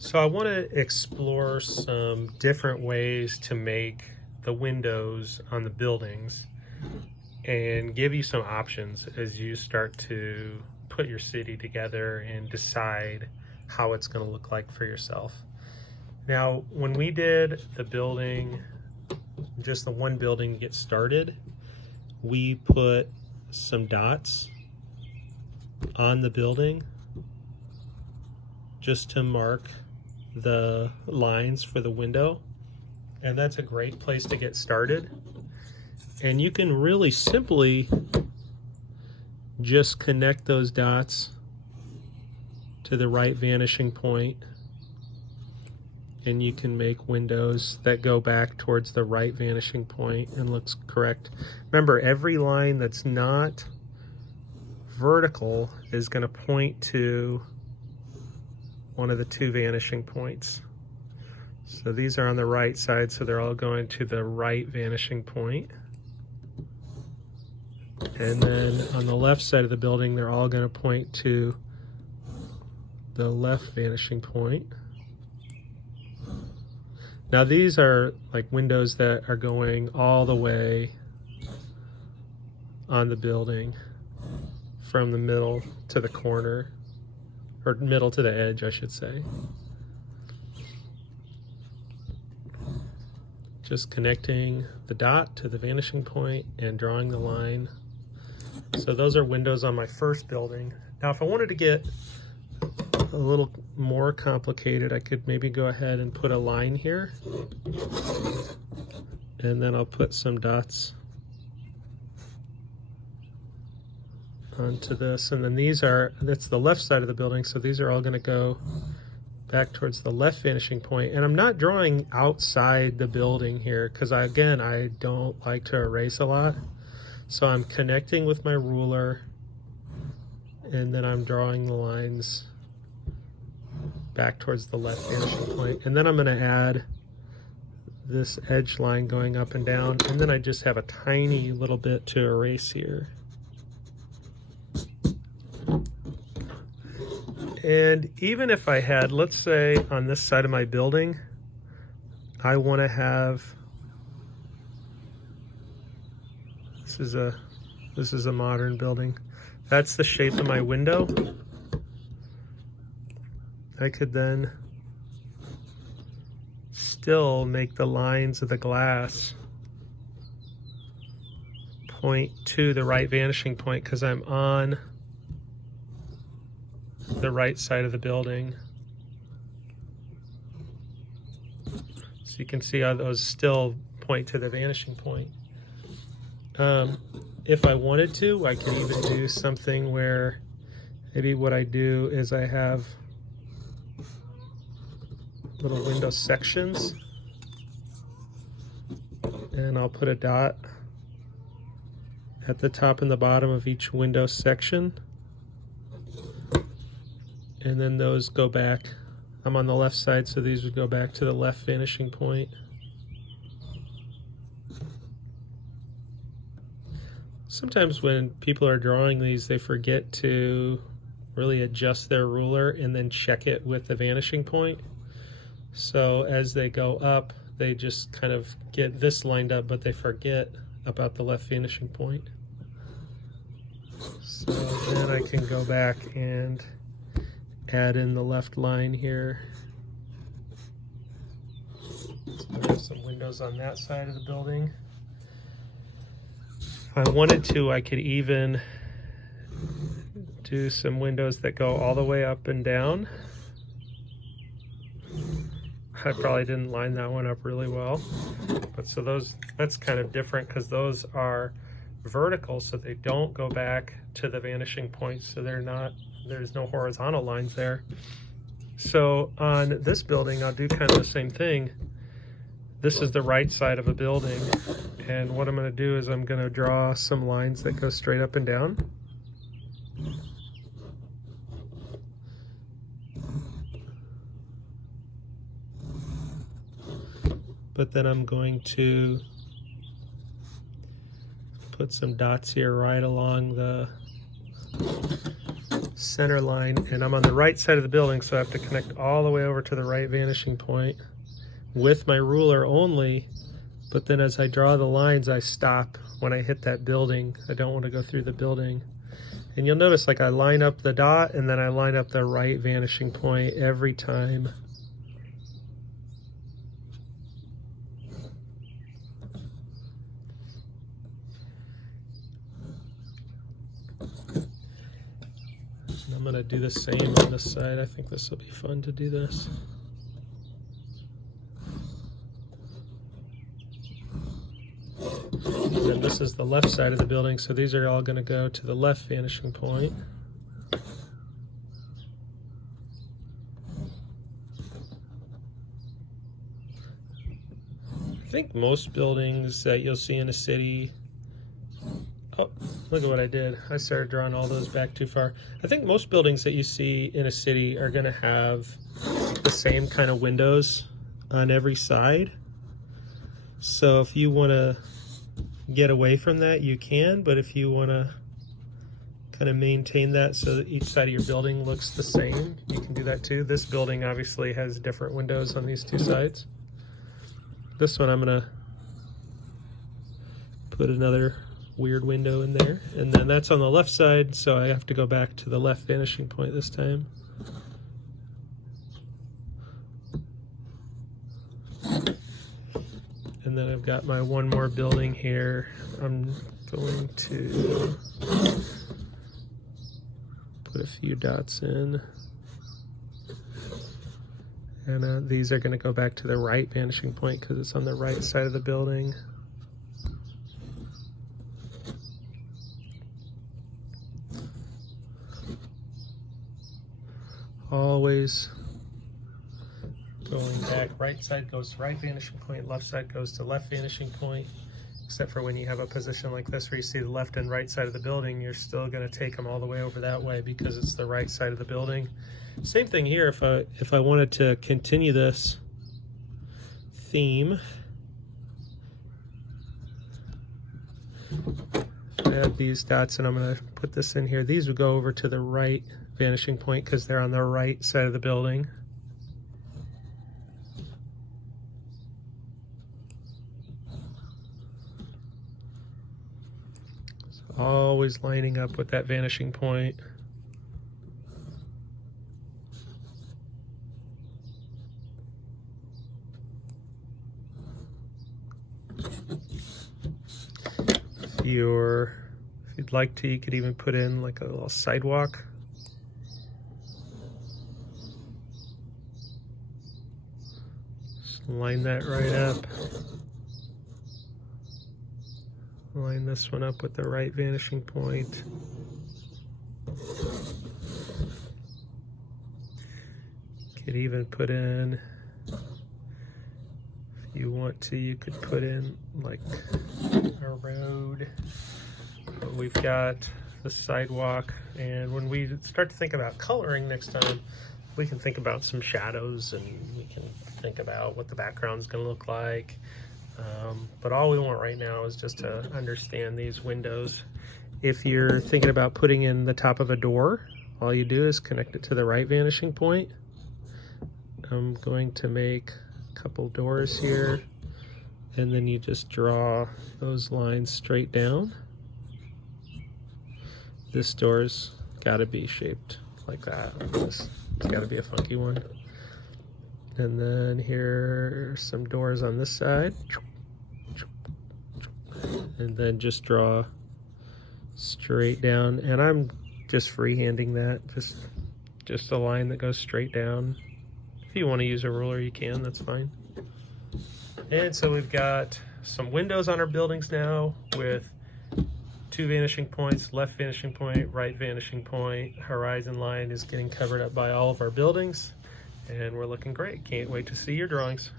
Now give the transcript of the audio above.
So I want to explore some different ways to make the windows on the buildings and give you some options as you start to put your city together and decide how it's going to look like for yourself. Now, when we did the building, just the one building to get started, we put some dots on the building just to mark the lines for the window, and that's a great place to get started. And you can really simply just connect those dots to the right vanishing point, and you can make windows that go back towards the right vanishing point and looks correct. Remember, every line that's not vertical is going to point to one of the two vanishing points. So these are on the right side, so they're all going to the right vanishing point. And then on the left side of the building, they're all going to point to the left vanishing point. Now these are like windows that are going all the way on the building from the middle to the corner, or middle to the edge, I should say. Just connecting the dot to the vanishing point and drawing the line. So those are windows on my first building. Now if I wanted to get a little more complicated, I could maybe go ahead and put a line here, and then I'll put some dots onto this, and then that's the left side of the building, so these are all going to go back towards the left vanishing point. And I'm not drawing outside the building here because I don't like to erase a lot, so I'm connecting with my ruler, and then I'm drawing the lines back towards the left vanishing point. And then I'm going to add this edge line going up and down, and then I just have a tiny little bit to erase here. And even if I had, let's say on this side of my building, I want to have, this is a modern building. That's the shape of my window. I could then still make the lines of the glass point to the right vanishing point because I'm on the right side of the building. So you can see how those still point to the vanishing point. If I wanted to, I could even do something where maybe what I do is I have little window sections, and I'll put a dot at the top and the bottom of each window section, and then those go back. I'm on the left side, so these would go back to the left vanishing point. Sometimes when people are drawing these, they forget to really adjust their ruler and then check it with the vanishing point. So as they go up, they just kind of get this lined up, but they forget about the left vanishing point. So then I can go back and add in the left line here. So I have some windows on that side of the building. If I wanted to, I could even do some windows that go all the way up and down. I probably didn't line that one up really well, but so that's kind of different because those are vertical, so they don't go back to the vanishing point, so there's no horizontal lines there. So on this building, I'll do kind of the same thing. This is the right side of a building, and what I'm going to do is I'm going to draw some lines that go straight up and down. But then I'm going to put some dots here right along the center line, and I'm on the right side of the building, so I have to connect all the way over to the right vanishing point with my ruler only. But then as I draw the lines, I stop when I hit that building. I don't want to go through the building. And you'll notice, like, I line up the dot and then I line up the right vanishing point every time. And I'm gonna do the same on this side. I think this will be fun to do this. And this is the left side of the building, so these are all going to go to the left vanishing point. I think most buildings that you'll see in a city... Oh, look at what I did. I started drawing all those back too far. I think most buildings that you see in a city are going to have the same kind of windows on every side. So if you want to get away from that, you can, but if you want to kind of maintain that so that each side of your building looks the same, you can do that too. This building obviously has different windows on these two sides. This one I'm going to put another weird window in there, and then that's on the left side, so I have to go back to the left vanishing point this time. And then I've got my one more building here. I'm going to put a few dots in. And these are going to go back to the right vanishing point because it's on the right side of the building. Always going back. Right side goes to right vanishing point, left side goes to left vanishing point. Except for when you have a position like this where you see the left and right side of the building, you're still going to take them all the way over that way because it's the right side of the building. Same thing here. If I wanted to continue this theme, I have these dots and I'm going to put this in here. These would go over to the right vanishing point because they're on the right side of the building. So always lining up with that vanishing point. If you'd like to, you could even put in like a little sidewalk. Just line that right up. Line this one up with the right vanishing point. Could even put in, if you want to, you could put in like a road. But we've got the sidewalk, and when we start to think about coloring next time, we can think about some shadows and we can think about what the background's going to look like. But all we want right now is just to understand these windows. If you're thinking about putting in the top of a door, all you do is connect it to the right vanishing point. I'm going to make a couple doors here, and then you just draw those lines straight down. This door's got to be shaped like that. It's got to be a funky one. And then here are some doors on this side. And then just draw straight down. And I'm just freehanding that, just a line that goes straight down. If you want to use a ruler, you can, that's fine. And so we've got some windows on our buildings now with two vanishing points, left vanishing point, right vanishing point. Horizon line is getting covered up by all of our buildings, and we're looking great. Can't wait to see your drawings.